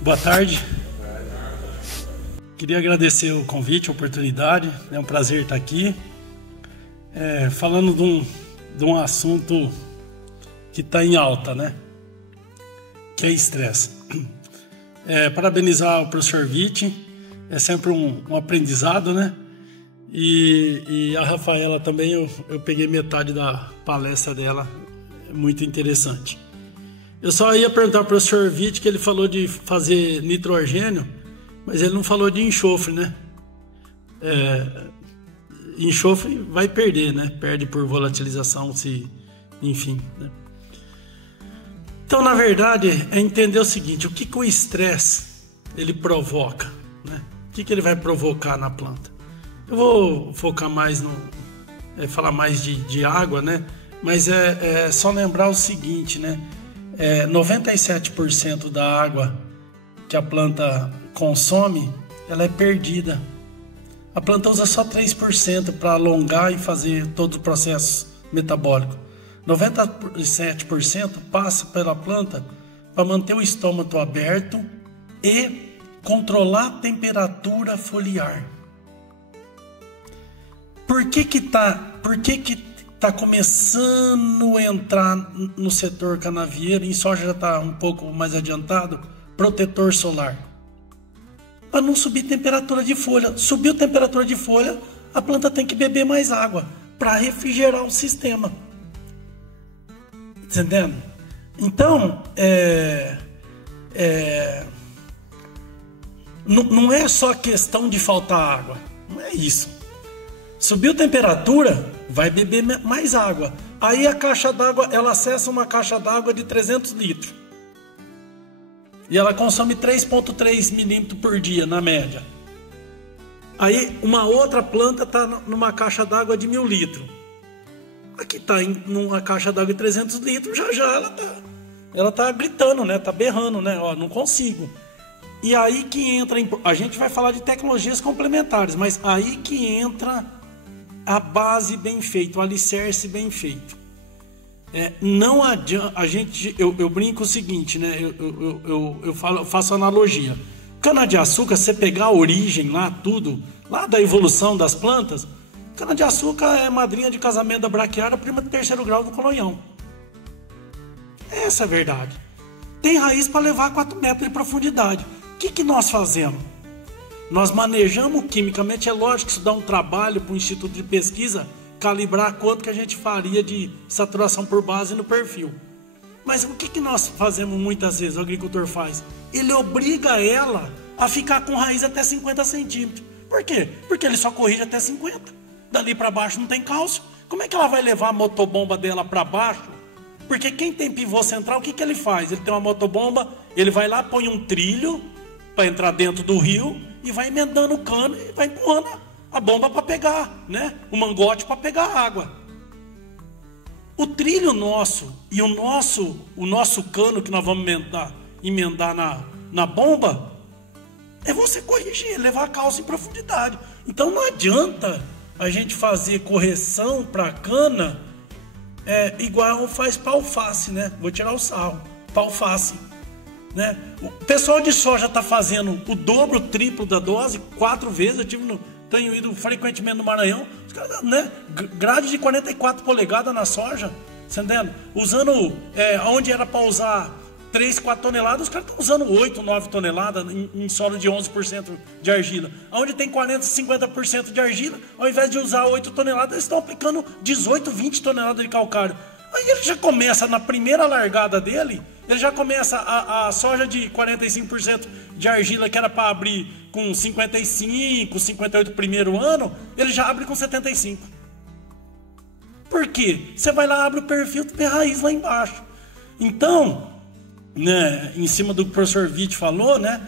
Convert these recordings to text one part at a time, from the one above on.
Boa tarde. Queria agradecer o convite, a oportunidade. É um prazer estar aqui. Falando de um assunto que está em alta, né? Que é estresse. Parabenizar o professor Vitti. É sempre um aprendizado, né? E a Rafaela também, eu peguei metade da palestra dela. É muito interessante. Eu só ia perguntar para o professor Vitti, que ele falou de fazer nitrogênio, mas ele não falou de enxofre, né? Enxofre vai perder, né? Perde por volatilização, enfim, né? Então, na verdade, é entender o seguinte: o que o estresse ele provoca, né? O que ele vai provocar na planta? Eu vou focar mais falar mais de água, né? Mas é só lembrar o seguinte, né? 97% da água que a planta consome, ela é perdida. A planta usa só 3% para alongar e fazer todo o processo metabólico. 97% passa pela planta para manter o estômago aberto e controlar a temperatura foliar. Por que tá começando a entrar no setor canavieiro? Em soja já está um pouco mais adiantado. Protetor solar. Para não subir temperatura de folha. Subiu temperatura de folha, a planta tem que beber mais água para refrigerar o sistema. Entendendo? Então, não é só questão de faltar água. Não é isso. Subiu temperatura, vai beber mais água. Aí a caixa d'água, ela acessa uma caixa d'água de 300 litros. E ela consome 3,3 milímetros por dia, na média. Aí uma outra planta está numa caixa d'água de 1.000 litros. Aqui está numa caixa d'água de 300 litros, já ela tá gritando, né? Tá berrando, né? Ó, não consigo. E aí que entra... A gente vai falar de tecnologias complementares, mas aí que entra a base bem feita, o alicerce bem feito. Não adianta... Eu brinco o seguinte, né? Eu faço analogia. Cana-de-açúcar, você pegar a origem lá, tudo, lá da evolução das plantas, cana-de-açúcar é madrinha de casamento da braquiária, prima de 3º grau do colonhão. Essa é a verdade. Tem raiz para levar 4 metros de profundidade. O que nós fazemos? Nós manejamos quimicamente. É lógico que isso dá um trabalho para o Instituto de Pesquisa calibrar quanto que a gente faria de saturação por base no perfil. Mas o que nós fazemos muitas vezes, o agricultor faz? Ele obriga ela a ficar com raiz até 50 centímetros. Por quê? Porque ele só corrige até 50. Dali para baixo não tem cálcio. Como é que ela vai levar a motobomba dela para baixo? Porque quem tem pivô central, o que ele faz? Ele tem uma motobomba, ele vai lá, põe um trilho para entrar dentro do rio e vai emendando o cano e vai empurrando a bomba para pegar, né? O mangote para pegar a água. O trilho nosso e o nosso cano que nós vamos emendar na bomba é você corrigir, levar a calça em profundidade. Então não adianta a gente fazer correção para cana igual faz para alface, né? Vou tirar o sarro, para alface, né? O pessoal de soja está fazendo o dobro, o triplo da dose, 4 vezes. Tenho ido frequentemente no Maranhão, os caras, né? Grade de 44 polegadas na soja, entendendo? Usando, onde era para usar 3, 4 toneladas, os caras estão usando 8, 9 toneladas em solo de 11% de argila. Onde tem 40, 50% de argila, ao invés de usar 8 toneladas, eles estão aplicando 18, 20 toneladas de calcário. Aí ele já começa, na primeira largada dele, ele já começa a soja de 45% de argila, que era para abrir com 55, 58 primeiro ano, ele já abre com 75. Por quê? Você vai lá, abre o perfil, tem raiz lá embaixo. Então, né, em cima do que o professor Vitti falou, né,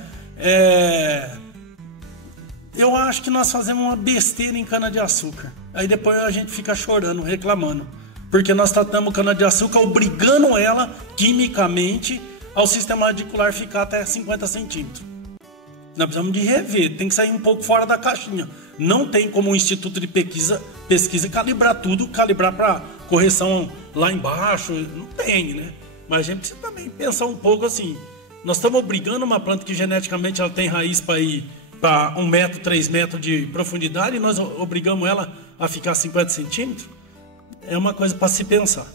eu acho que nós fazemos uma besteira em cana-de-açúcar. Aí depois a gente fica chorando, reclamando. Porque nós tratamos cana-de-açúcar obrigando ela, quimicamente, ao sistema radicular ficar até 50 centímetros. Nós precisamos de rever, tem que sair um pouco fora da caixinha. Não tem como o Instituto de Pesquisa calibrar tudo, calibrar para correção lá embaixo, não tem, né? Mas a gente precisa também pensar um pouco assim, Nós estamos obrigando uma planta que geneticamente ela tem raiz para ir para 1 metro, 3 metros de profundidade, e nós obrigamos ela a ficar 50 centímetros? É uma coisa para se pensar.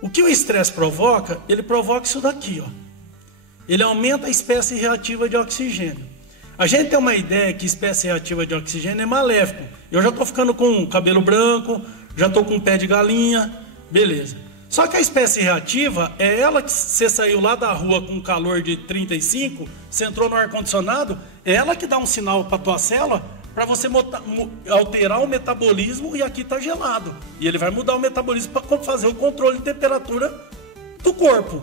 O que o estresse provoca? Ele provoca isso daqui, ó. Ele aumenta a espécie reativa de oxigênio. A gente tem uma ideia que espécie reativa de oxigênio é maléfico. Eu já estou ficando com cabelo branco, já estou com pé de galinha, beleza. Só que a espécie reativa é ela que você saiu lá da rua com calor de 35, você entrou no ar-condicionado, é ela que dá um sinal para a tua célula para você alterar o metabolismo, e aqui está gelado. E ele vai mudar o metabolismo para fazer o controle de temperatura do corpo.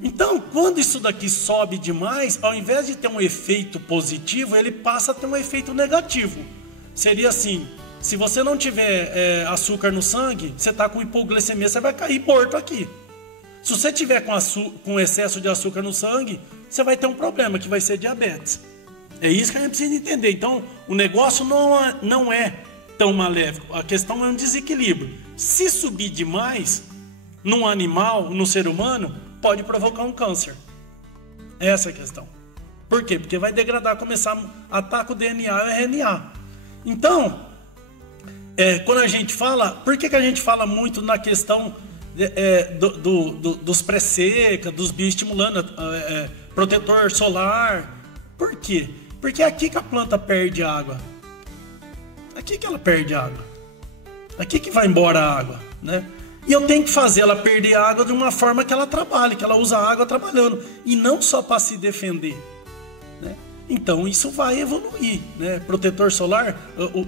Então, quando isso daqui sobe demais, ao invés de ter um efeito positivo, ele passa a ter um efeito negativo. Seria assim: se você não tiver açúcar no sangue, você está com hipoglicemia, você vai cair morto aqui. Se você tiver com excesso de açúcar no sangue, você vai ter um problema, que vai ser diabetes. É isso que a gente precisa entender. Então, o negócio não é tão maléfico. A questão é um desequilíbrio. Se subir demais, num animal, no ser humano, pode provocar um câncer. Essa é a questão. Por quê? Porque vai degradar, começar a atacar o DNA e o RNA. Então, quando a gente fala, por que a gente fala muito na questão dos pré-seca, dos bioestimulantes, protetor solar? Por quê? Porque é aqui que a planta perde água. Aqui que ela perde água. Aqui que vai embora a água, né? E eu tenho que fazer ela perder água de uma forma que ela trabalhe, que ela usa a água trabalhando, e não só para se defender, né? Então isso vai evoluir, né? Protetor solar,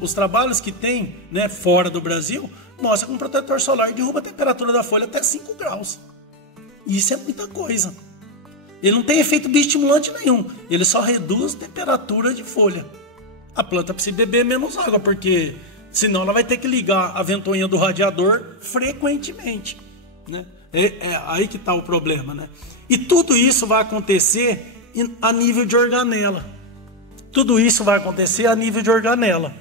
os trabalhos que tem, né, fora do Brasil, mostra que um protetor solar derruba a temperatura da folha até 5 graus. E isso é muita coisa. Ele não tem efeito bioestimulante nenhum, ele só reduz a temperatura de folha. A planta precisa beber menos água, porque senão ela vai ter que ligar a ventoinha do radiador frequentemente, né? É aí que está o problema, né? E tudo isso vai acontecer a nível de organela. Tudo isso vai acontecer a nível de organela.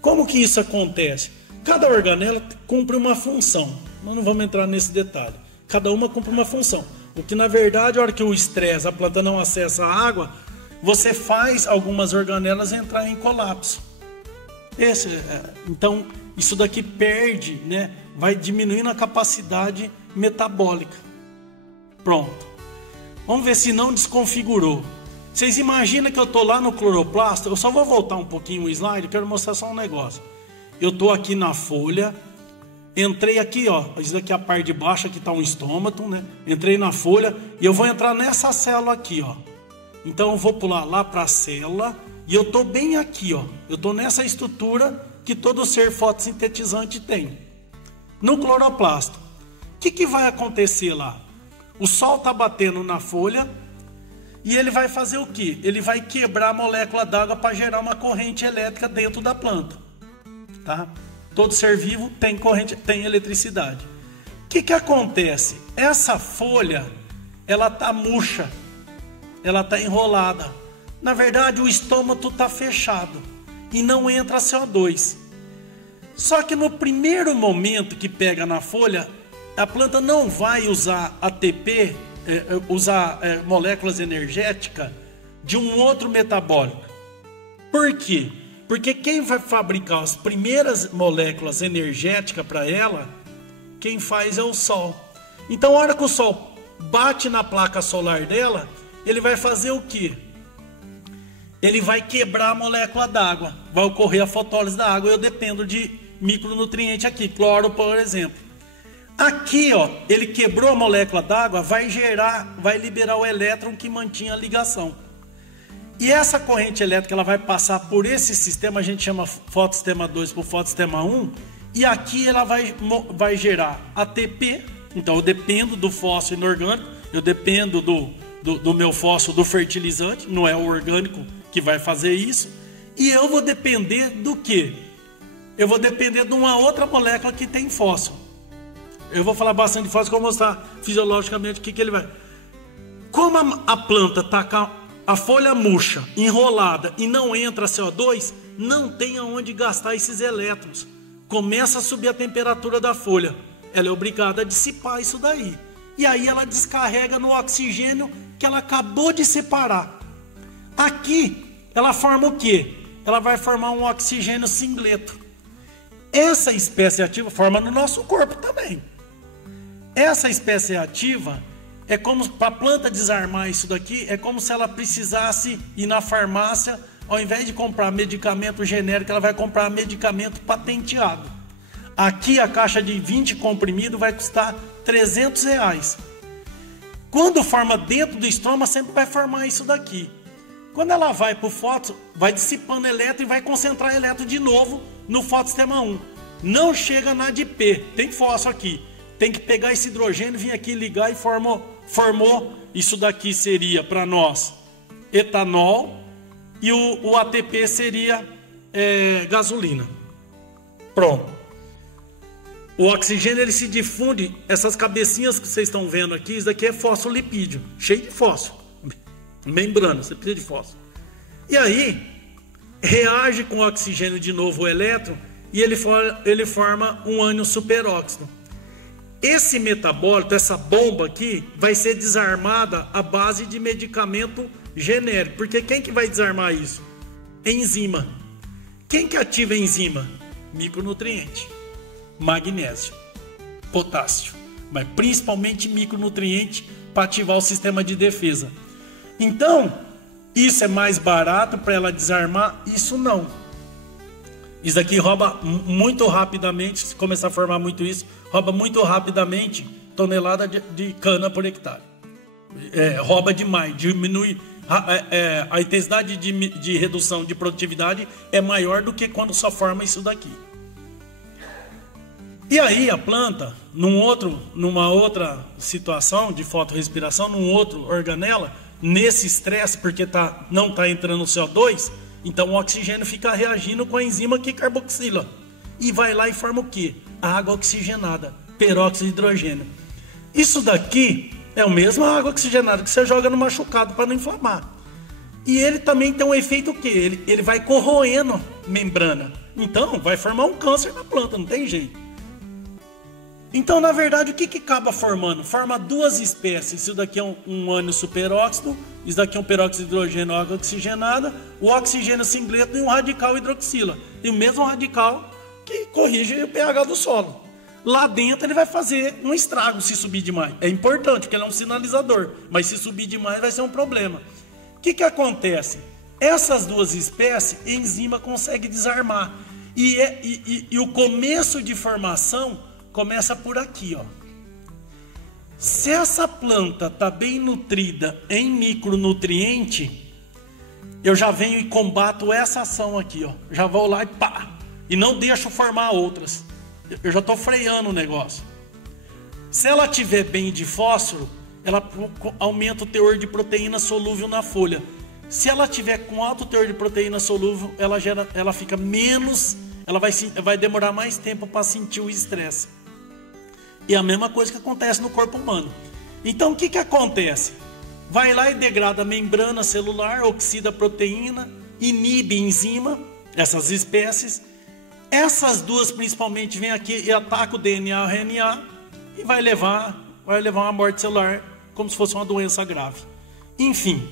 Como que isso acontece? Cada organela cumpre uma função. Nós não vamos entrar nesse detalhe. Cada uma cumpre uma função. O que na verdade, a hora que o estresse, a planta não acessa a água, você faz algumas organelas entrar em colapso. Então, isso daqui perde, né? Vai diminuindo a capacidade metabólica. Pronto. Vamos ver se não desconfigurou. Vocês imaginam que eu estou lá no cloroplasto? Eu só vou voltar um pouquinho o slide, quero mostrar só um negócio. Eu estou aqui na folha, entrei aqui, ó, isso daqui é a parte de baixo, aqui está um estômago, né? Entrei na folha e eu vou entrar nessa célula aqui, ó. Então eu vou pular lá para a célula e eu estou bem aqui, ó. Eu estou nessa estrutura que todo ser fotossintetizante tem. No cloroplasto. O que vai acontecer lá? O sol está batendo na folha e ele vai fazer o quê? Ele vai quebrar a molécula d'água para gerar uma corrente elétrica dentro da planta. Tá? Todo ser vivo tem corrente, tem eletricidade. O que acontece? Essa folha, ela está murcha, ela está enrolada. Na verdade, o estômago está fechado e não entra CO2. Só que no primeiro momento que pega na folha, a planta não vai usar ATP, moléculas energéticas de um outro metabólico. Por quê? Porque quem vai fabricar as primeiras moléculas energéticas para ela, quem faz é o Sol. Então, a hora que o Sol bate na placa solar dela, ele vai fazer o quê? Ele vai quebrar a molécula d'água. Vai ocorrer a fotólise da água. Eu dependo de micronutriente aqui, cloro, por exemplo. Aqui, ó, ele quebrou a molécula d'água, vai liberar o elétron que mantinha a ligação. E essa corrente elétrica, ela vai passar por esse sistema, a gente chama fotossistema 2 por fotossistema 1, e aqui ela vai gerar ATP. Então eu dependo do fósforo inorgânico, eu dependo do meu fósforo do fertilizante, não é o orgânico que vai fazer isso. E eu vou depender do quê? Eu vou depender de uma outra molécula que tem fósforo. Eu vou falar bastante de fósforo, vou mostrar fisiologicamente o que ele vai. Como a planta está com a folha murcha, enrolada e não entra CO2, não tem aonde gastar esses elétrons. Começa a subir a temperatura da folha. Ela é obrigada a dissipar isso daí. E aí ela descarrega no oxigênio que ela acabou de separar. Aqui, ela forma o quê? Ela vai formar um oxigênio singleto. Essa espécie ativa forma no nosso corpo também. Essa espécie ativa é como, para a planta desarmar isso daqui, é como se ela precisasse ir na farmácia, ao invés de comprar medicamento genérico, ela vai comprar medicamento patenteado. Aqui a caixa de 20 comprimidos vai custar R$300. Quando forma dentro do estroma, sempre vai formar isso daqui. Quando ela vai para o fóton, vai dissipando elétron e vai concentrar elétron de novo no fotossistema 1. Não chega na de P, tem fósforo aqui. Tem que pegar esse hidrogênio, vir aqui ligar e formou. Isso daqui seria para nós etanol e o ATP seria gasolina. Pronto. O oxigênio ele se difunde, essas cabecinhas que vocês estão vendo aqui, isso daqui é fosfolipídio, cheio de fósforo. Membrana, você precisa de fósforo. E aí, reage com o oxigênio de novo o elétron e ele forma um ânion superóxido. Esse metabólito, essa bomba aqui, vai ser desarmada à base de medicamento genérico. Porque quem que vai desarmar isso? Enzima. Quem que ativa a enzima? Micronutriente. Magnésio. Potássio. Mas principalmente micronutriente para ativar o sistema de defesa. Então, isso é mais barato para ela desarmar? Isso não. Isso aqui rouba muito rapidamente, se começar a formar muito isso, rouba muito rapidamente tonelada de cana por hectare. Rouba demais, diminui. A intensidade de redução de produtividade é maior do que quando só forma isso daqui. E aí a planta, numa outra situação de fotorrespiração, num outro organela, nesse estresse, porque não está entrando o CO2, então o oxigênio fica reagindo com a enzima que carboxila. E vai lá e forma o quê? A água oxigenada, peróxido de hidrogênio. Isso daqui é a mesma água oxigenada que você joga no machucado para não inflamar. E ele também tem um efeito o quê? Ele vai corroendo membrana. Então vai formar um câncer na planta, não tem jeito. Então, na verdade, o que acaba formando? Forma duas espécies. Isso daqui é um ânion superóxido, isso daqui é um peróxido de hidrogênio, água oxigenada, o oxigênio singleto e um radical hidroxila. E o mesmo radical que corrige o pH do solo. Lá dentro ele vai fazer um estrago se subir demais. É importante, porque ele é um sinalizador, mas se subir demais vai ser um problema. O que acontece? Essas duas espécies, a enzima consegue desarmar. E o começo de formação começa por aqui, ó. Se essa planta está bem nutrida em micronutriente, eu já venho e combato essa ação aqui, ó. Já vou lá e pá! E não deixo formar outras. Eu já estou freando o negócio. Se ela tiver bem de fósforo, ela aumenta o teor de proteína solúvel na folha. Se ela tiver com alto teor de proteína solúvel, ela fica menos, ela vai demorar mais tempo para sentir o estresse. E a mesma coisa que acontece no corpo humano. Então o que acontece? Vai lá e degrada a membrana celular, oxida a proteína, inibe enzima, essas espécies. Essas duas principalmente vêm aqui e atacam o DNA, o RNA e vai levar uma morte celular como se fosse uma doença grave. Enfim.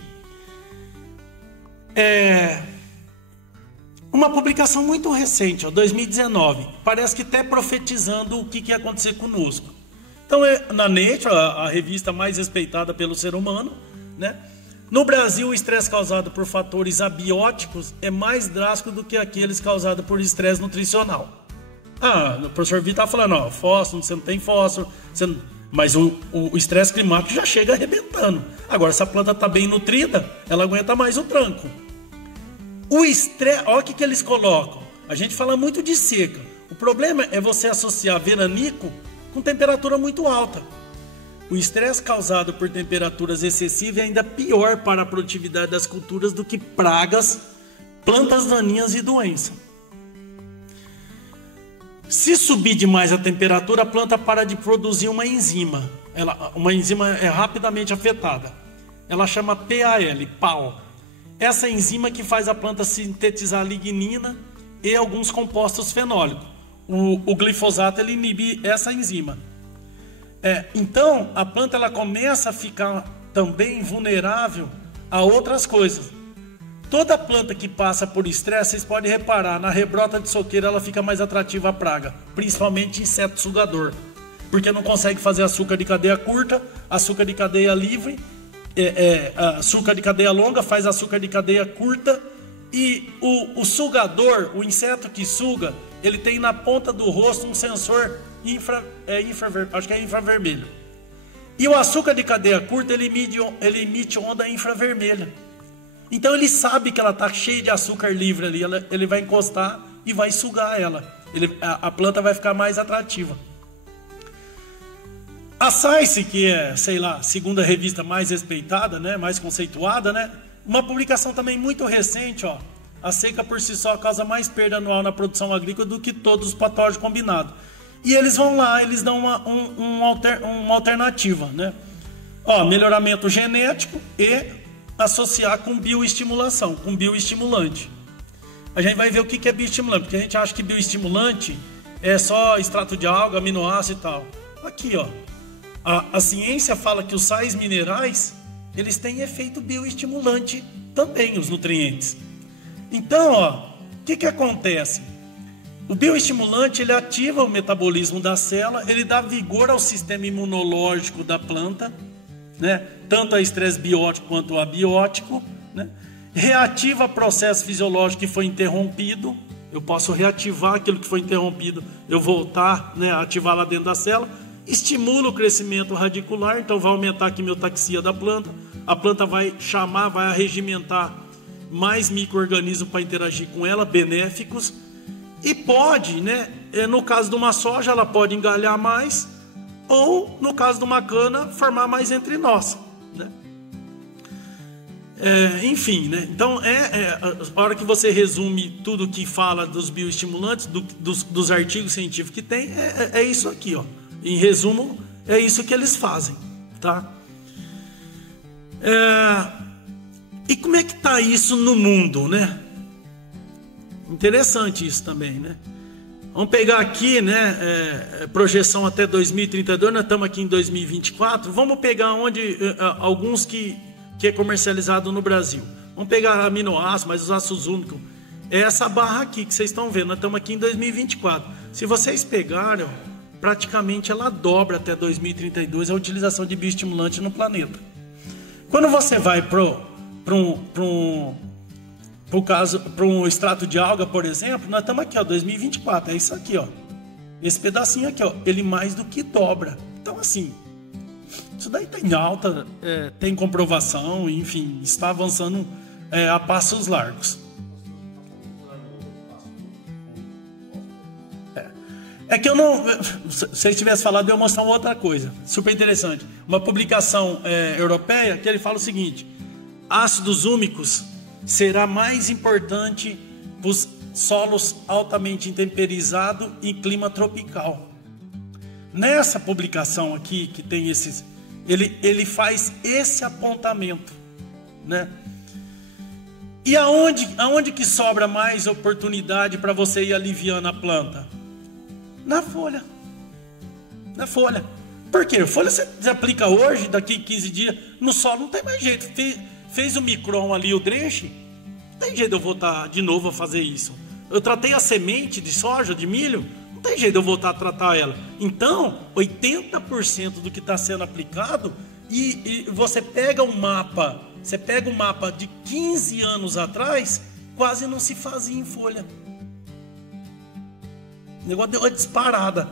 Uma publicação muito recente, 2019, parece que até profetizando o que ia acontecer conosco. Então, na Nature, a revista mais respeitada pelo ser humano, né? No Brasil, o estresse causado por fatores abióticos é mais drástico do que aqueles causados por estresse nutricional. O professor Vitor está falando, ó, fósforo, você não tem fósforo, mas o estresse climático já chega arrebentando. Agora, se a planta está bem nutrida, ela aguenta mais o tranco. O estresse, olha o que eles colocam. A gente fala muito de seca. O problema é você associar veranico com temperatura muito alta. O estresse causado por temperaturas excessivas é ainda pior para a produtividade das culturas do que pragas, plantas daninhas e doenças. Se subir demais a temperatura, a planta para de produzir uma enzima. Uma enzima é rapidamente afetada. Ela chama PAL. Essa enzima que faz a planta sintetizar lignina e alguns compostos fenólicos. O glifosato ele inibe essa enzima. Então a planta ela começa a ficar também vulnerável a outras coisas. Toda planta que passa por estresse, vocês podem reparar, na rebrota de soqueiro ela fica mais atrativa à praga, principalmente inseto sugador, porque não consegue fazer açúcar de cadeia curta, açúcar de cadeia livre, açúcar de cadeia longa faz açúcar de cadeia curta, e o sugador, o inseto que suga, ele tem na ponta do rosto um sensor infravermelho. E o açúcar de cadeia curta, ele emite onda infravermelha. Então ele sabe que ela está cheia de açúcar livre ali, ele vai encostar e vai sugar ela. A planta vai ficar mais atrativa. A Science, que é, sei lá, segunda revista mais respeitada, né, mais conceituada, né, uma publicação também muito recente, ó, a seca por si só causa mais perda anual na produção agrícola do que todos os patógenos combinados. E eles vão lá, eles dão uma alternativa, né? Ó, melhoramento genético e associar com bioestimulação, com bioestimulante. A gente vai ver o que é bioestimulante, porque a gente acha que bioestimulante é só extrato de alga, aminoácido e tal. Aqui, ó, a ciência fala que os sais minerais, eles têm efeito bioestimulante também, os nutrientes. Então, ó, o que acontece? O bioestimulante, ele ativa o metabolismo da célula, ele dá vigor ao sistema imunológico da planta, né? Tanto a estresse biótico quanto o abiótico, né? Reativa processo fisiológico que foi interrompido. Eu posso reativar aquilo que foi interrompido, eu voltar, né, a ativar lá dentro da célula. Estimula o crescimento radicular, então vai aumentar a quimiotaxia da planta. A planta vai chamar, vai arregimentar mais micro-organismos para interagir com ela, benéficos. E pode, né, no caso de uma soja, ela pode engalhar mais, ou no caso de uma cana, formar mais entre nós, né? Enfim, né? Então a hora que você resume tudo que fala dos bioestimulantes, dos artigos científicos que tem, é isso aqui, ó. Em resumo, é isso que eles fazem, tá? E como é que tá isso no mundo, né? Interessante isso também, né? Vamos pegar aqui, né, projeção até 2032, nós estamos aqui em 2024. Vamos pegar alguns que é comercializado no Brasil. Vamos pegar aminoácidos, mas os ácidos úmicos. É essa barra aqui que vocês estão vendo, nós estamos aqui em 2024. Se vocês pegarem, praticamente ela dobra até 2032 a utilização de bioestimulante no planeta. Quando você vai para um extrato de alga, por exemplo, nós estamos aqui, ó, 2024, é isso aqui, ó. Esse pedacinho aqui, ó, ele mais do que dobra. Então, assim, isso daí tem alta, tem comprovação, enfim, está avançando a passos largos. É que eu não... Se eu tivesse falado, eu ia mostrar uma outra coisa, super interessante. Uma publicação europeia que ele fala o seguinte: ácidos úmicos será mais importante para os solos altamente intemperizados em clima tropical. Nessa publicação aqui, que tem esses... Ele faz esse apontamento, né? E aonde que sobra mais oportunidade para você ir aliviando a planta? Na folha. Na folha. Por quê? Folha você aplica hoje, daqui 15 dias, no solo não tem mais jeito. Fez o micron ali, o drenche, não tem jeito de eu voltar de novo a fazer isso. Eu tratei a semente de soja, de milho, não tem jeito de eu voltar a tratar ela. Então, 80% do que está sendo aplicado, e você pega um mapa, de 15 anos atrás, quase não se fazia em folha. O negócio deu uma disparada.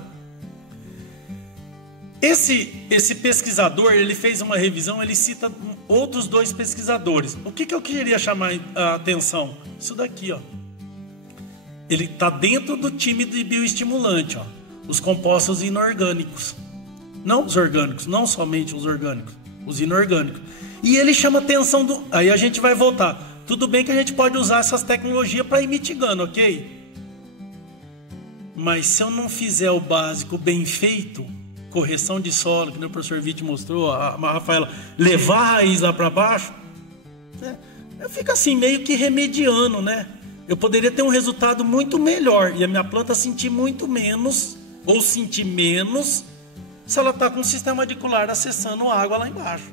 Esse pesquisador, ele fez uma revisão, ele cita outros 2 pesquisadores. O que eu queria chamar a atenção? Isso daqui, ó. Ele está dentro do time de bioestimulante, ó. Os compostos inorgânicos. Não os orgânicos, não somente os orgânicos, os inorgânicos. E ele chama atenção do... Aí a gente vai voltar. Tudo bem que a gente pode usar essas tecnologias para ir mitigando, ok? Mas se eu não fizer o básico bem feito, correção de solo, que o professor Vitti mostrou, a Rafaela, levar a raiz lá para baixo, né? Eu fico assim, meio que remediando, né? Eu poderia ter um resultado muito melhor e a minha planta sentir muito menos, ou sentir menos, se ela está com o sistema radicular acessando água lá embaixo.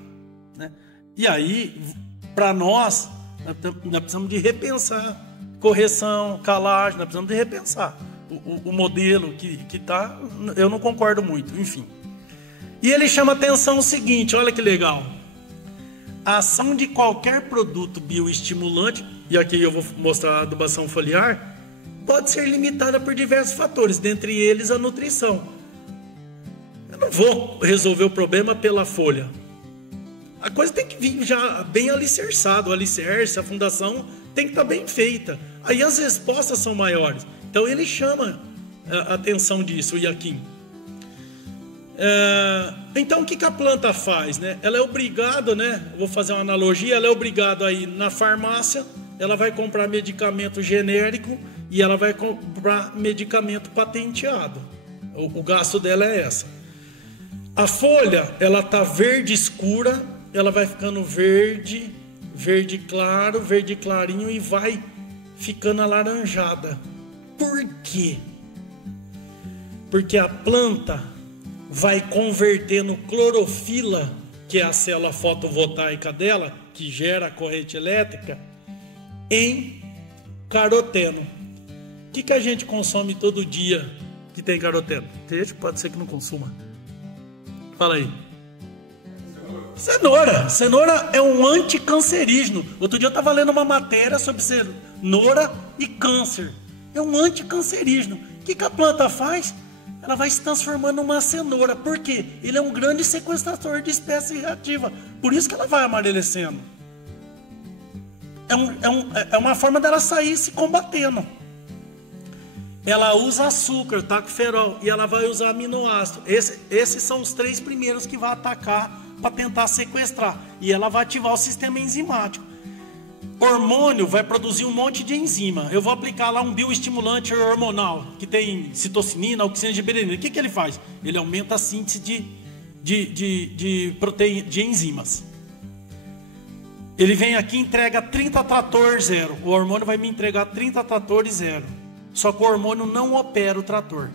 né? E aí, para nós precisamos de repensar correção, calagem, nós precisamos de repensar o modelo que tá, eu não concordo muito, enfim. E ele chama atenção o seguinte, olha que legal. A ação de qualquer produto bioestimulante, e aqui eu vou mostrar a adubação foliar, pode ser limitada por diversos fatores, dentre eles a nutrição. Eu não vou resolver o problema pela folha. A coisa tem que vir já bem alicerçada, o alicerce, a fundação tem que estar bem feita. Aí as respostas são maiores. Então ele chama a atenção disso, o Iaquim. Então o que a planta faz, né? Ela é obrigada, né? Vou fazer uma analogia, ela é obrigada a ir na farmácia, ela vai comprar medicamento genérico e ela vai comprar medicamento patenteado. O gasto dela é essa. A folha, ela tá verde escura, ela vai ficando verde, verde claro, verde clarinho e vai ficando alaranjada. Por quê? Porque a planta vai convertendo clorofila, que é a célula fotovoltaica dela, que gera a corrente elétrica, em caroteno. O que a gente consome todo dia que tem caroteno? Tem gente que pode ser que não consuma. Fala aí. Cenoura. Cenoura é um anticancerígeno. Outro dia eu estava lendo uma matéria sobre cenoura e câncer. É um anticancerígeno. O que a planta faz? Ela vai se transformando numa cenoura. Por quê? Ele é um grande sequestrador de espécie reativa. Por isso que ela vai amarelecendo. É uma forma dela sair se combatendo. Ela usa açúcar, tocoferol, e ela vai usar aminoácido. Esses são os 3 primeiros que vai atacar para tentar sequestrar. E ela vai ativar o sistema enzimático. Hormônio vai produzir um monte de enzima. Eu vou aplicar lá um bioestimulante hormonal, que tem citocinina, auxina e giberelina. O que ele faz? Ele aumenta a síntese de enzimas. Ele vem aqui e entrega 30 trator zero. O hormônio vai me entregar 30 tratores zero. Só que o hormônio não opera o trator.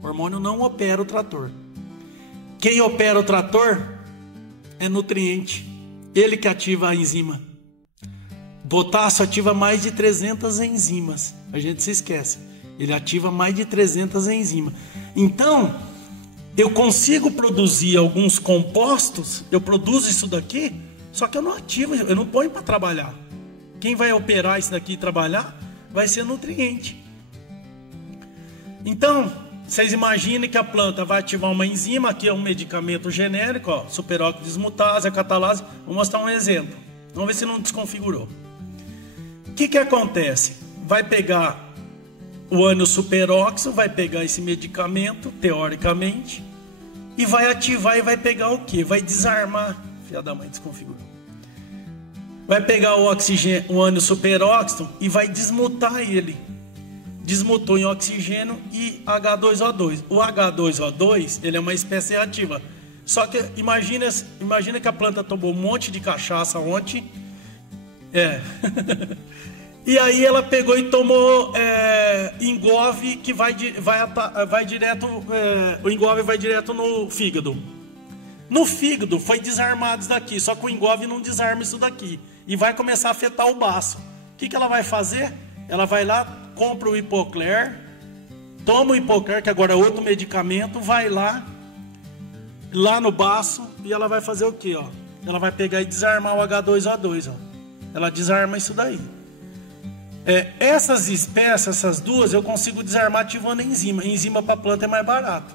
O hormônio não opera o trator. Quem opera o trator é nutriente. Ele que ativa a enzima. Potássio ativa mais de 300 enzimas. A gente se esquece. Ele ativa mais de 300 enzimas. Então, eu consigo produzir alguns compostos. Eu produzo isso daqui, só que eu não ativo, eu não ponho para trabalhar. Quem vai operar isso daqui e trabalhar vai ser nutriente. Então, vocês imaginem que a planta vai ativar uma enzima. Aqui é um medicamento genérico, ó, superóxido de dismutase, a catalase. Vou mostrar um exemplo. Vamos ver se não desconfigurou. O que acontece? Vai pegar o ânion superóxido, vai pegar esse medicamento, teoricamente, e vai ativar e vai pegar o quê? Vai desarmar. Filha da mãe, desconfigurou. Vai pegar o oxigênio, o ânion superóxido, e vai desmutar ele. Desmutou em oxigênio e H2O2. O H2O2, ele é uma espécie reativa. Só que imagina que a planta tomou um monte de cachaça ontem. E aí ela pegou e tomou Engove, que vai direto. O Engove vai direto no fígado. No fígado foi desarmado isso daqui. Só que o Engove não desarma isso daqui. E vai começar a afetar o baço. O que ela vai fazer? Ela vai lá, compra o Hipocler, toma o Hipocler, que agora é outro medicamento, vai lá no baço, e ela vai fazer o quê? Ó? Ela vai pegar e desarmar o H2O2. Ó. Ela desarma isso daí. Essas espécies, essas duas, eu consigo desarmar ativando a enzima. A enzima para a planta é mais barato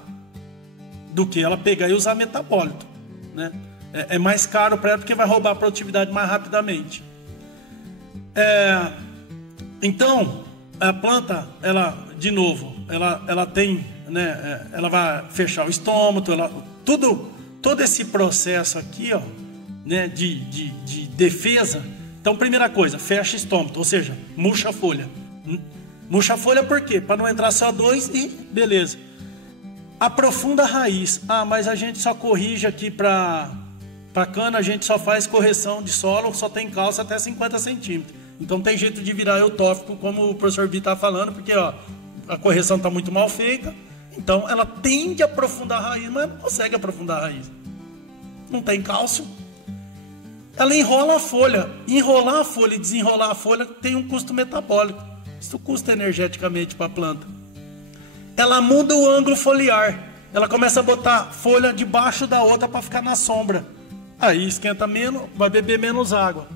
do que ela pegar e usar metabólito, né? É mais caro para ela porque vai roubar a produtividade mais rapidamente. Então, a planta, ela, de novo, ela tem, né, ela vai fechar o estômago, todo esse processo aqui, ó, né, de defesa. Então, primeira coisa, fecha o estômago, ou seja, murcha a folha. Murcha a folha por quê? Para não entrar CO2 e beleza. Aprofunda a raiz. Ah, mas a gente só corrige aqui para cana, a gente só faz correção de solo, só tem calça até 50 centímetros. Então tem jeito de virar eutófico, como o professor Vi está falando, porque ó, a correção está muito mal feita. Então ela tende a aprofundar a raiz, mas não consegue aprofundar a raiz. não tem cálcio. Ela enrola a folha. Enrolar a folha e desenrolar a folha tem um custo metabólico. Isso custa energeticamente para a planta. Ela muda o ângulo foliar. Ela começa a botar folha debaixo da outra para ficar na sombra. Aí esquenta menos, vai beber menos água.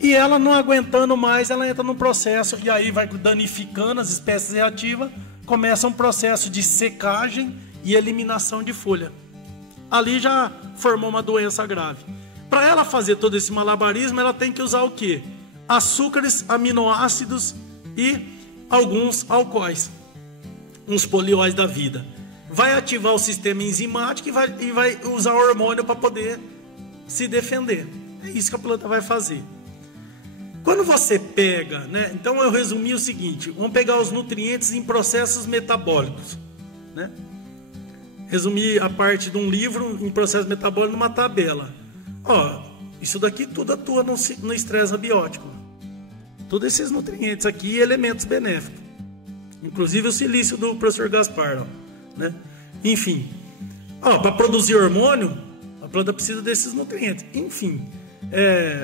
E ela não aguentando mais, ela entra num processo, e aí vai danificando as espécies reativas, começa um processo de secagem e eliminação de folha. Ali já formou uma doença grave. Para ela fazer todo esse malabarismo, ela tem que usar o quê? Açúcares, aminoácidos e alguns alcoóis, uns polióis da vida. Vai ativar o sistema enzimático e vai usar hormônio para poder se defender. É isso que a planta vai fazer. Quando você pega, né? Então eu resumi o seguinte: vamos pegar os nutrientes em processos metabólicos, né? Resumi a parte de um livro em processo metabólico numa tabela. Ó, isso daqui tudo atua no estresse abiótico. Todos esses nutrientes aqui, elementos benéficos. Inclusive o silício do professor Gaspar, ó, né? Enfim, ó, para produzir hormônio, a planta precisa desses nutrientes. Enfim,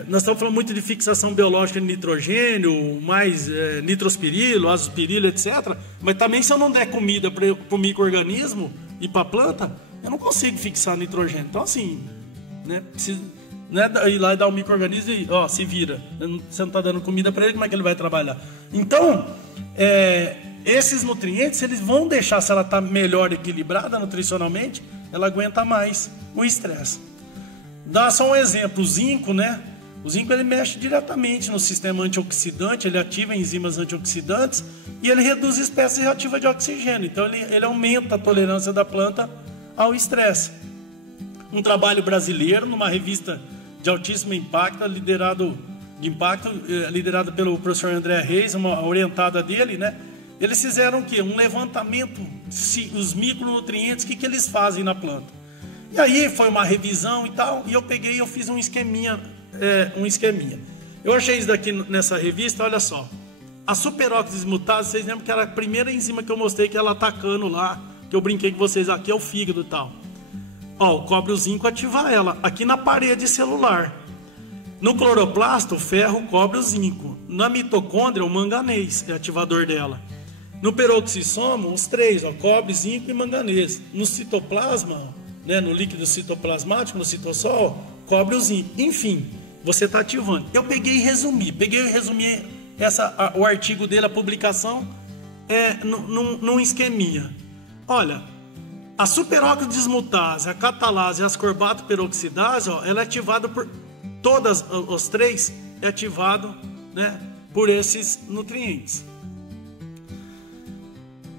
nós estamos falando muito de fixação biológica de nitrogênio, mais nitrospirilo, azospirilo, etc. Mas também, se eu não der comida para o micro-organismo e para a planta, eu não consigo fixar nitrogênio. Então, assim, né, preciso, né, ir lá e dar o micro-organismo e, ó, se vira. Você não está dando comida para ele, como é que ele vai trabalhar? Então, esses nutrientes, eles vão deixar, se ela está melhor equilibrada nutricionalmente, ela aguenta mais o estresse. Dá só um exemplo, o zinco, né? O zinco, ele mexe diretamente no sistema antioxidante, ele ativa enzimas antioxidantes e ele reduz a espécie reativa de oxigênio. Então ele aumenta a tolerância da planta ao estresse. Um trabalho brasileiro, numa revista de altíssimo impacto, liderado pelo professor André Reis, uma orientada dele, né? Eles fizeram o quê? Um levantamento, os micronutrientes, o que eles fazem na planta. E aí foi uma revisão e tal, e eu fiz um esqueminha. Eu achei isso daqui nessa revista, olha só. A superóxido desmutase, vocês lembram que era a primeira enzima que eu mostrei que ela atacando lá, que eu brinquei com vocês aqui, é o fígado e tal. Ó, o cobre e o zinco ativar ela, aqui na parede celular. No cloroplasto, o ferro, o cobre e o zinco. Na mitocôndria, o manganês é ativador dela. No peroxissomo, os três, ó, cobre, zinco e manganês. No citoplasma, ó, né, no líquido citoplasmático, no citossol, cobre o zinco. Enfim, você está ativando. Eu peguei e resumi o artigo dele, a publicação, num esqueminha. Olha, a superóxido desmutase, a catalase e a ascorbato peroxidase, ó, ela é ativada por todas, os três, é ativado, né, por esses nutrientes.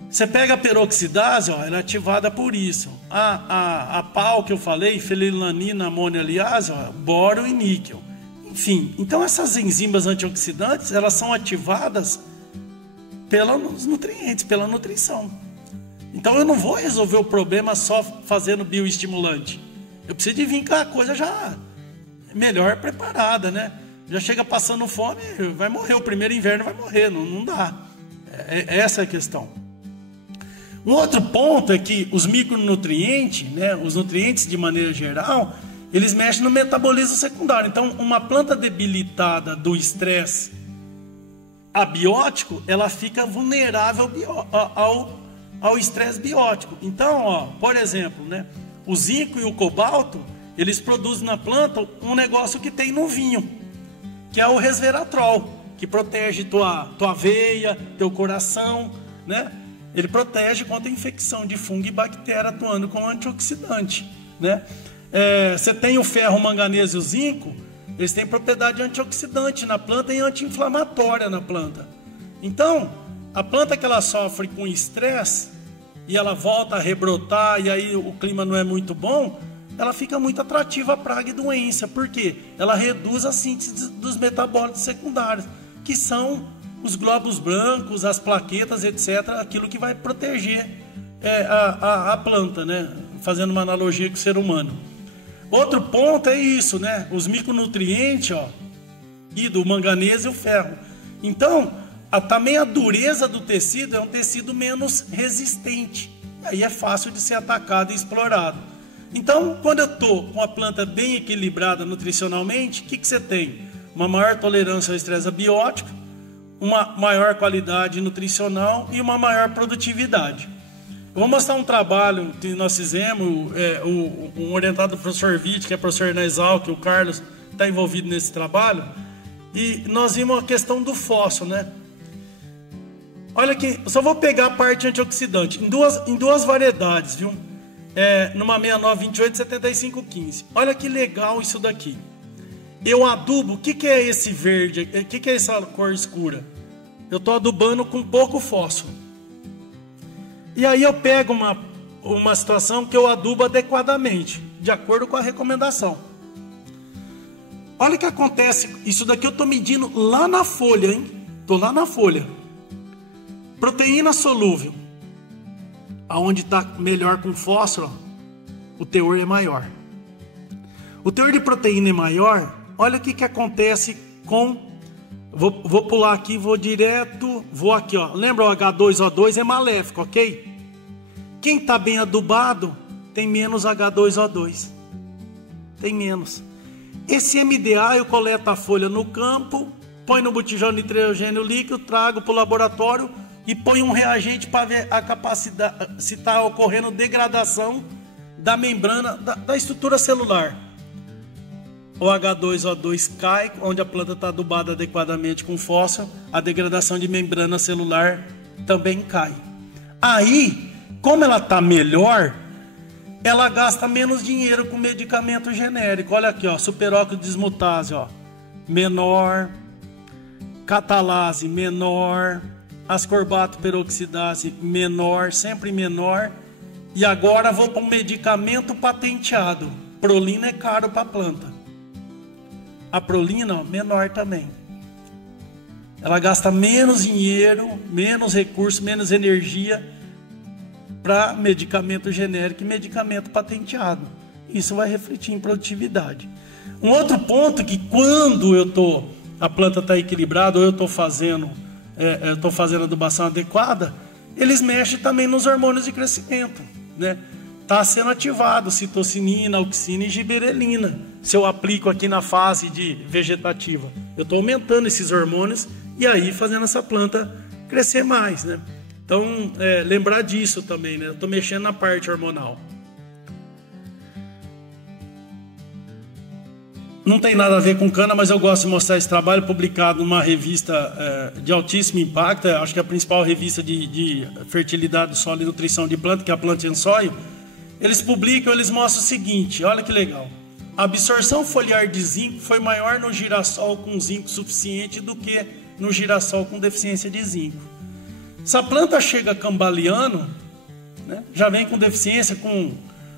Você pega a peroxidase, ó, ela é ativada por isso. A PAL que eu falei, fenilanina, amônia, aliase, ó, bório e níquel. Enfim, então essas enzimas antioxidantes, elas são ativadas pelos nutrientes, pela nutrição. Então eu não vou resolver o problema só fazendo bioestimulante. Eu preciso de vir com a coisa já melhor preparada, né? Já chega passando fome, vai morrer. O primeiro inverno vai morrer, não dá. Essa é a questão. Um outro ponto é que os micronutrientes, né, os nutrientes de maneira geral, eles mexem no metabolismo secundário. Então, uma planta debilitada do estresse abiótico, ela fica vulnerável ao estresse biótico. Então, ó, por exemplo, né, o zinco e o cobalto, eles produzem na planta um negócio que tem no vinho, que é o resveratrol, que protege tua veia, teu coração, né? Ele protege contra a infecção de fungo e bactéria, atuando como antioxidante, né? Você tem o ferro, o manganês e o zinco, eles têm propriedade antioxidante na planta e anti-inflamatória na planta. Então, a planta que ela sofre com estresse e ela volta a rebrotar e aí o clima não é muito bom, ela fica muito atrativa a praga e doença. Por quê? Ela reduz a síntese dos metabólitos secundários, que são os glóbulos brancos, as plaquetas, etc., aquilo que vai proteger a planta, né? Fazendo uma analogia com o ser humano. Outro ponto é isso, né? Os micronutrientes, ó, e do manganês e o ferro. Então, também a dureza do tecido é um tecido menos resistente. Aí é fácil de ser atacado e explorado. Então, quando eu estou com a planta bem equilibrada nutricionalmente, o que você tem? Uma maior tolerância ao estresse abiótico, uma maior qualidade nutricional e uma maior produtividade. Eu vou mostrar um trabalho que nós fizemos, um orientado do professor Witt, que é professor na Exalc, o Carlos está envolvido nesse trabalho, e nós vimos a questão do fósforo, né? Olha aqui, eu só vou pegar a parte antioxidante, em duas variedades, viu? Numa 69, 28, 75, 15. Olha que legal isso daqui. Eu adubo, o que é esse verde? O que é essa cor escura? Eu estou adubando com pouco fósforo. E aí eu pego uma situação que eu adubo adequadamente, de acordo com a recomendação. Olha o que acontece, isso daqui eu estou medindo lá na folha, hein? Estou lá na folha. Proteína solúvel, aonde está melhor com fósforo, o teor é maior. O teor de proteína é maior, olha o que acontece com... Vou pular aqui, vou direto, vou aqui, ó. Lembra o H2O2 é maléfico, ok? Quem está bem adubado tem menos H2O2. Tem menos. Esse MDA eu coleto a folha no campo, põe no botijão de nitrogênio líquido, trago para o laboratório e põe um reagente para ver a capacidade, se está ocorrendo degradação da membrana, da estrutura celular. O H2O2 cai, onde a planta está adubada adequadamente com fósforo, a degradação de membrana celular também cai. Aí, como ela está melhor, ela gasta menos dinheiro com medicamento genérico. Olha aqui, ó, superóxido de dismutase, ó, menor, catalase menor, ascorbato peroxidase menor, sempre menor. E agora vou para um medicamento patenteado. Prolina é caro para a planta. A prolina, ó, menor também. Ela gasta menos dinheiro, menos recurso, menos energia para medicamento genérico e medicamento patenteado. Isso vai refletir em produtividade. Um outro ponto é que quando a planta está equilibrada ou eu estou fazendo adubação adequada, eles mexem também nos hormônios de crescimento, né? Está sendo ativado citocinina, auxina e giberelina. Se eu aplico aqui na fase de vegetativa, eu estou aumentando esses hormônios e aí fazendo essa planta crescer mais, né? Então, lembrar disso também, né? Eu estou mexendo na parte hormonal. Não tem nada a ver com cana, mas eu gosto de mostrar esse trabalho publicado numa revista de altíssimo impacto. Acho que é a principal revista de fertilidade do solo e nutrição de planta, que é a Plant and Soil. Eles publicam, eles mostram o seguinte, olha que legal. A absorção foliar de zinco foi maior no girassol com zinco suficiente do que no girassol com deficiência de zinco. Se a planta chega cambaleando, né, já vem com deficiência, com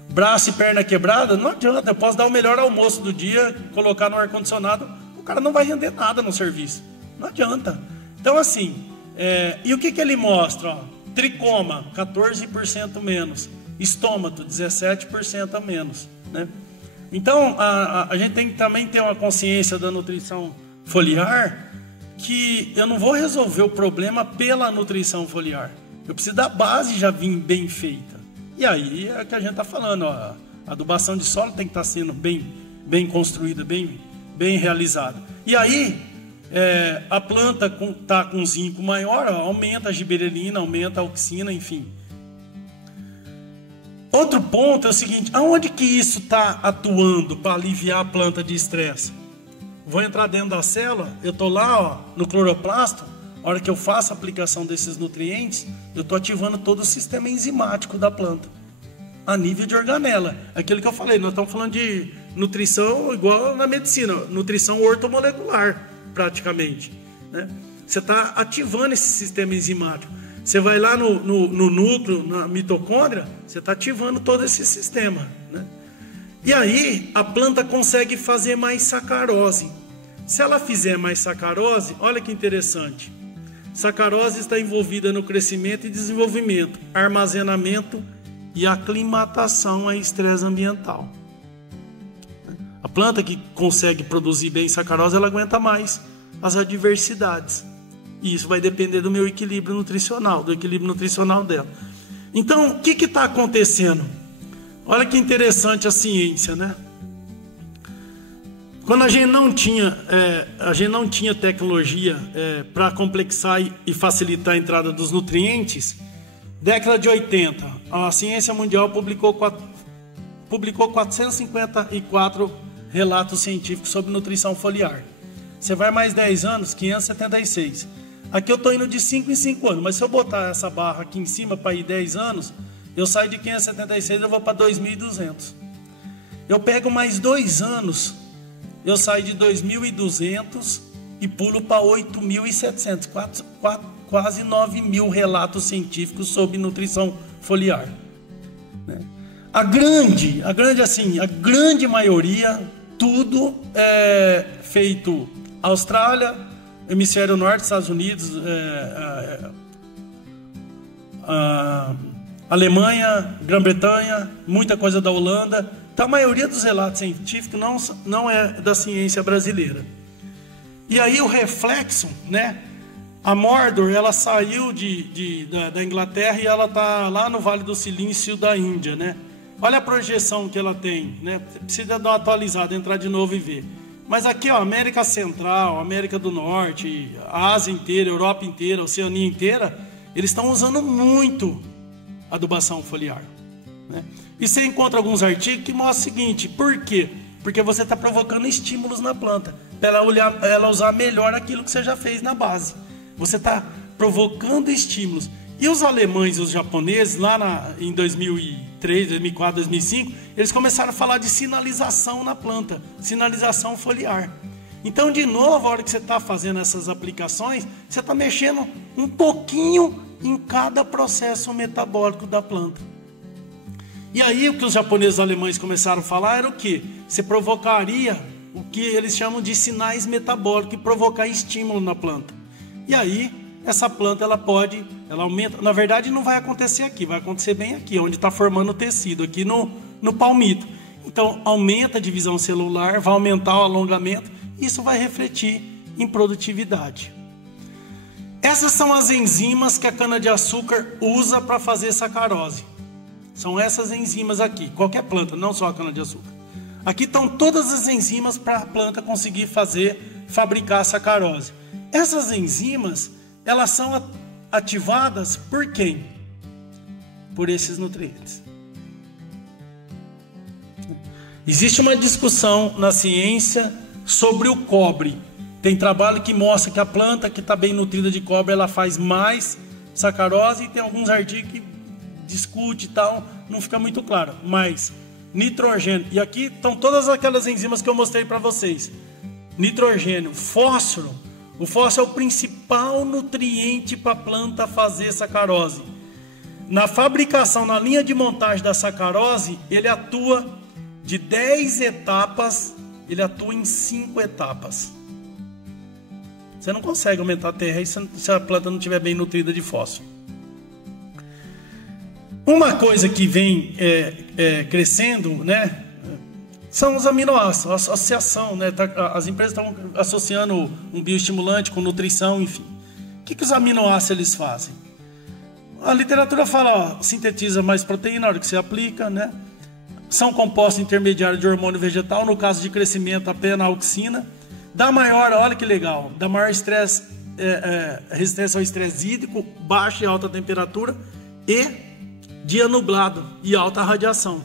braço e perna quebrada, não adianta. Eu posso dar o melhor almoço do dia, colocar no ar-condicionado, o cara não vai render nada no serviço. Não adianta. Então, assim, e o que ele mostra? Ó, tricoma, 14% menos. Estômago, 17% a menos, né? Então, a gente tem que também ter uma consciência da nutrição foliar, que eu não vou resolver o problema pela nutrição foliar. Eu preciso da base já vir bem feita. E aí é o que a gente está falando, ó, a adubação de solo tem que estar sendo bem construída, bem realizada. E aí, a planta está com zinco maior, ó, aumenta a giberelina, aumenta a auxina, enfim. Outro ponto é o seguinte, aonde que isso está atuando para aliviar a planta de estresse? Vou entrar dentro da célula, eu estou lá, ó, no cloroplasto, a hora que eu faço a aplicação desses nutrientes, eu estou ativando todo o sistema enzimático da planta, a nível de organela. Aquilo que eu falei, nós estamos falando de nutrição igual na medicina, nutrição ortomolecular, praticamente, né? Você está ativando esse sistema enzimático. Você vai lá no núcleo, na mitocôndria, você está ativando todo esse sistema, né? E aí a planta consegue fazer mais sacarose. Se ela fizer mais sacarose, olha que interessante. Sacarose está envolvida no crescimento e desenvolvimento, armazenamento e aclimatação a estresse ambiental. A planta que consegue produzir bem sacarose, ela aguenta mais as adversidades. E isso vai depender do meu equilíbrio nutricional, do equilíbrio nutricional dela. Então, o que está acontecendo? Olha que interessante a ciência, né? Quando a gente não tinha tecnologia para complexar e facilitar a entrada dos nutrientes, década de 80, a ciência mundial publicou 454 relatos científicos sobre nutrição foliar. Você vai mais 10 anos, 576. Aqui eu estou indo de 5 em 5 anos, mas se eu botar essa barra aqui em cima para ir 10 anos, eu saio de 576 e eu vou para 2.200. Eu pego mais 2 anos, eu saio de 2.200 e pulo para 8.700, quase 9.000 relatos científicos sobre nutrição foliar. A grande maioria, tudo é feito Austrália, Hemisfério Norte, Estados Unidos, Alemanha, Grã-Bretanha, muita coisa da Holanda. Então, a maioria dos relatos científicos não é da ciência brasileira. E aí o reflexo, né? A Mordor, ela saiu da Inglaterra e ela está lá no Vale do Silício da Índia, né? Olha a projeção que ela tem, né? Precisa dar uma atualizada, entrar de novo e ver. Mas aqui, ó, América Central, América do Norte, Ásia inteira, Europa inteira, Oceania inteira, eles estão usando muito adubação foliar, né? E você encontra alguns artigos que mostram o seguinte: por quê? Porque você está provocando estímulos na planta, para ela usar melhor aquilo que você já fez na base. Você está provocando estímulos. E os alemães e os japoneses, lá em 2003, 2004, 2005, eles começaram a falar de sinalização na planta, sinalização foliar. Então, de novo, a hora que você está fazendo essas aplicações, você está mexendo um pouquinho em cada processo metabólico da planta. E aí, o que os japoneses e os alemães começaram a falar era o quê? Você provocaria o que eles chamam de sinais metabólicos e provocar estímulo na planta. E aí, essa planta ela aumenta. Na verdade, não vai acontecer aqui, vai acontecer bem aqui, onde está formando o tecido, aqui no palmito. Então, aumenta a divisão celular, vai aumentar o alongamento, isso vai refletir em produtividade. Essas são as enzimas que a cana-de-açúcar usa para fazer sacarose. São essas enzimas aqui, qualquer planta, não só a cana-de-açúcar. Aqui estão todas as enzimas para a planta conseguir fabricar a sacarose. Essas enzimas, elas são ativadas por quem? Por esses nutrientes. Existe uma discussão na ciência sobre o cobre. Tem trabalho que mostra que a planta que está bem nutrida de cobre, ela faz mais sacarose, e tem alguns artigos que discute e tal, não fica muito claro. Mas nitrogênio, e aqui estão todas aquelas enzimas que eu mostrei para vocês. Nitrogênio, fósforo. O fósforo é o principal nutriente para a planta fazer sacarose. Na fabricação, na linha de montagem da sacarose, ele atua de 10 etapas, ele atua em 5 etapas. Você não consegue aumentar a terra se a planta não estiver bem nutrida de fósforo. Uma coisa que vem crescendo, né, são os aminoácidos, a associação, né? As empresas estão associando um bioestimulante com nutrição, enfim. O que os aminoácidos eles fazem? A literatura fala, ó, sintetiza mais proteína na hora que você aplica, né? São compostos intermediários de hormônio vegetal, no caso de crescimento, a pena-auxina. Dá maior, olha que legal, dá maior estresse, resistência ao estresse hídrico, baixa e alta temperatura e dia nublado e alta radiação.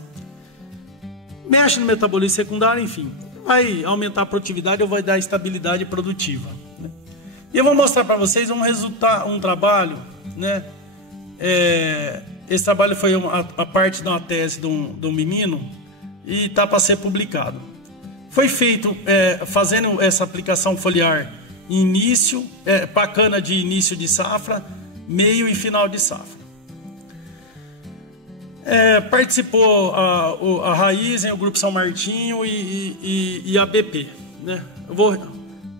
Mexe no metabolismo secundário, enfim, vai aumentar a produtividade ou vai dar estabilidade produtiva, né? E eu vou mostrar para vocês um trabalho, né? Esse trabalho foi a parte de uma tese de um menino e está para ser publicado. Foi feito fazendo essa aplicação foliar para cana de início de safra, meio e final de safra. Participou a Raizen, o Grupo São Martinho e a BP, né?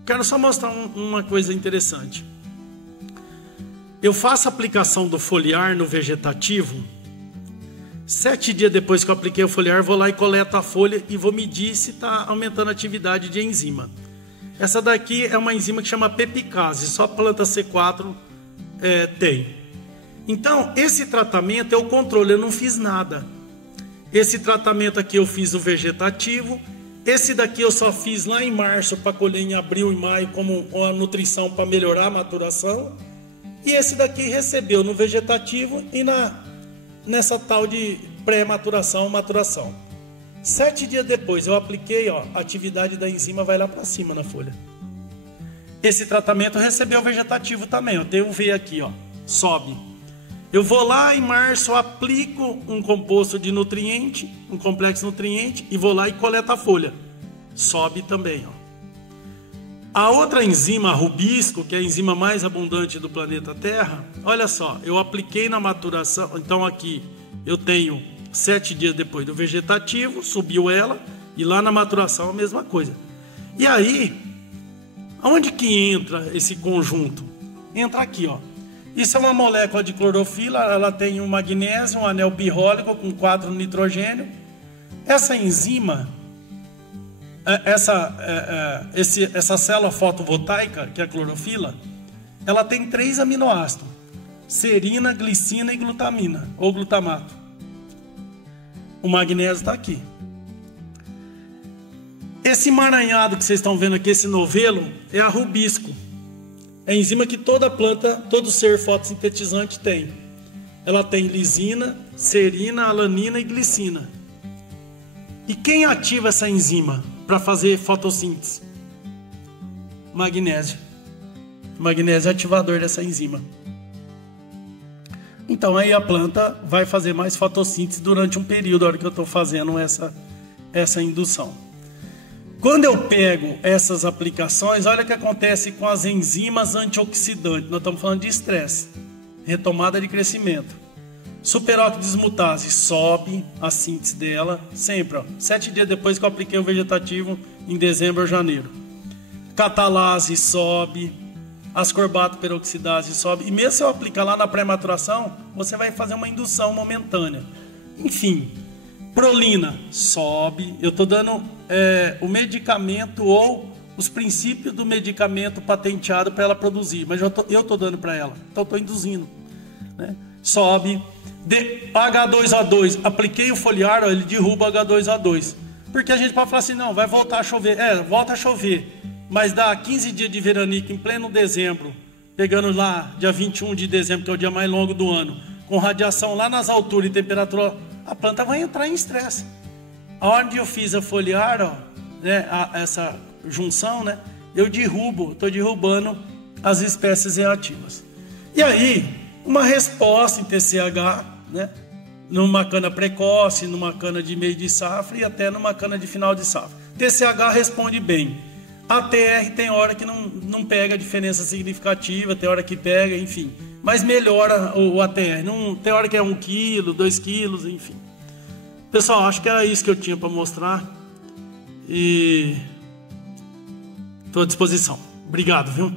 Quero só mostrar uma coisa interessante. Eu faço a aplicação do foliar no vegetativo. 7 dias depois que eu apliquei o foliar, vou lá e coleto a folha e vou medir se está aumentando a atividade de enzima. Essa daqui é uma enzima que chama pepicase, só planta C4 tem. Então, esse tratamento é o controle, eu não fiz nada. Esse tratamento aqui eu fiz o vegetativo. Esse daqui eu só fiz lá em março para colher em abril e maio como uma nutrição para melhorar a maturação. E esse daqui recebeu no vegetativo e nessa tal de pré-maturação, maturação. 7 dias depois eu apliquei, ó, a atividade da enzima vai lá para cima na folha. Esse tratamento recebeu vegetativo também, ó, tem um V aqui, ó, sobe. Eu vou lá em março, aplico um composto de nutriente, um complexo nutriente, e vou lá e coleto a folha. Sobe também, ó. A outra enzima, a rubisco, que é a enzima mais abundante do planeta Terra, olha só, eu apliquei na maturação, então aqui eu tenho 7 dias depois do vegetativo, subiu ela, e lá na maturação a mesma coisa. E aí, aonde que entra esse conjunto? Entra aqui, ó. Isso é uma molécula de clorofila, ela tem um magnésio, um anel birrólico com 4 nitrogênio. Essa enzima, essa célula fotovoltaica, que é a clorofila, ela tem 3 aminoácidos: serina, glicina e glutamina, ou glutamato. O magnésio está aqui. Esse emaranhado que vocês estão vendo aqui, esse novelo, é a rubisco. É a enzima que toda planta, todo ser fotossintetizante tem. Ela tem lisina, serina, alanina e glicina. E quem ativa essa enzima para fazer fotossíntese? Magnésio. Magnésio é ativador dessa enzima. Então aí a planta vai fazer mais fotossíntese durante um período, a hora que eu estou fazendo essa indução. Quando eu pego essas aplicações, olha o que acontece com as enzimas antioxidantes. Nós estamos falando de estresse, retomada de crescimento. Superóxido de desmutase, sobe a síntese dela sempre, ó, 7 dias depois que eu apliquei o vegetativo, em dezembro ou janeiro. Catalase sobe, ascorbato peroxidase sobe. E mesmo se eu aplicar lá na pré-maturação, você vai fazer uma indução momentânea. Enfim, prolina sobe. Eu estou dando o medicamento ou os princípios do medicamento patenteado para ela produzir, mas eu estou dando para ela, então estou induzindo, né? Sobe. H2A2, apliquei o foliar, ó, ele derruba H2A2. Porque a gente pode falar assim, não, vai voltar a chover. Volta a chover, mas dá 15 dias de veranico em pleno dezembro, pegando lá dia 21 de dezembro, que é o dia mais longo do ano, com radiação lá nas alturas e temperatura, a planta vai entrar em estresse. Onde eu fiz a foliar, ó, né, essa junção, né, eu estou derrubando as espécies reativas. E aí, uma resposta em TCH, né, numa cana precoce, numa cana de meio de safra e até numa cana de final de safra. TCH responde bem. ATR tem hora que não pega diferença significativa, tem hora que pega, enfim. Mas melhora o ATR. Não, tem hora que é 1 quilo, 2 quilos, enfim. Pessoal, acho que era isso que eu tinha para mostrar. E estou à disposição. Obrigado, viu?